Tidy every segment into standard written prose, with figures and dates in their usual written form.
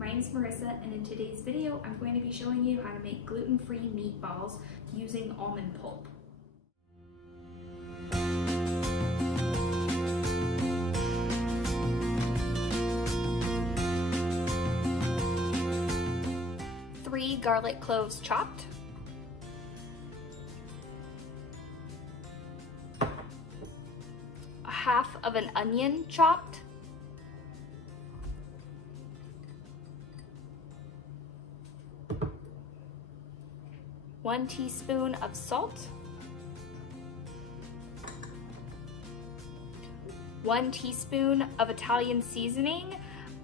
My name is Marissa, and in today's video I'm going to be showing you how to make gluten-free meatballs using almond pulp. Three garlic cloves chopped, a half of an onion chopped, one teaspoon of salt, 1 teaspoon of Italian seasoning.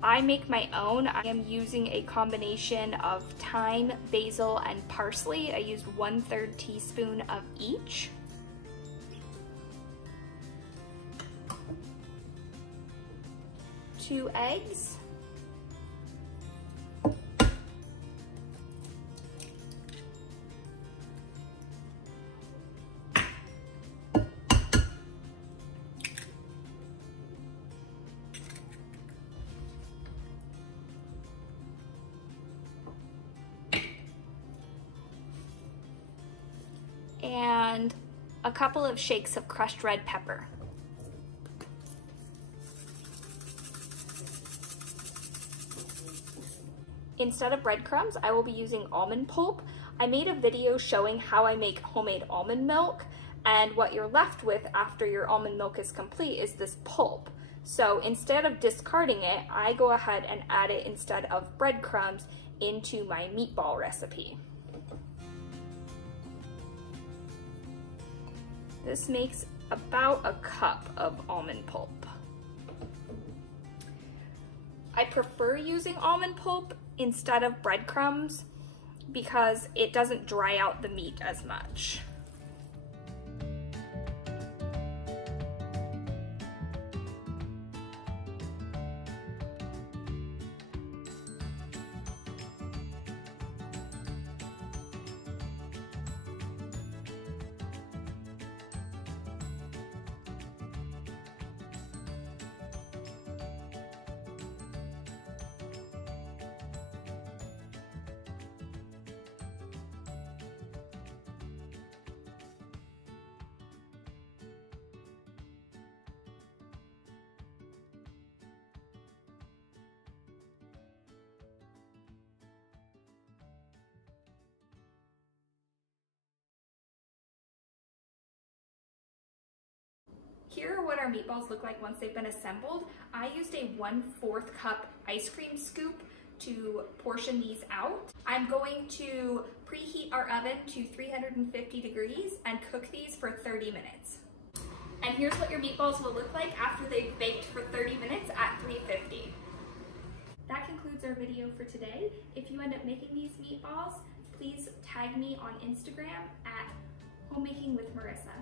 I make my own. I am using a combination of thyme, basil, and parsley. I used 1/3 teaspoon of each. Two eggs. And a couple of shakes of crushed red pepper. Instead of breadcrumbs, I will be using almond pulp. I made a video showing how I make homemade almond milk, and what you're left with after your almond milk is complete is this pulp. So instead of discarding it, I go ahead and add it instead of breadcrumbs into my meatball recipe. This makes about a cup of almond pulp. I prefer using almond pulp instead of breadcrumbs because it doesn't dry out the meat as much. Here are what our meatballs look like once they've been assembled. I used a 1/4 cup ice cream scoop to portion these out. I'm going to preheat our oven to 350 degrees and cook these for 30 minutes. And here's what your meatballs will look like after they've baked for 30 minutes at 350. That concludes our video for today. If you end up making these meatballs, please tag me on Instagram at HomemakingwithMarissa.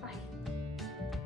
Bye.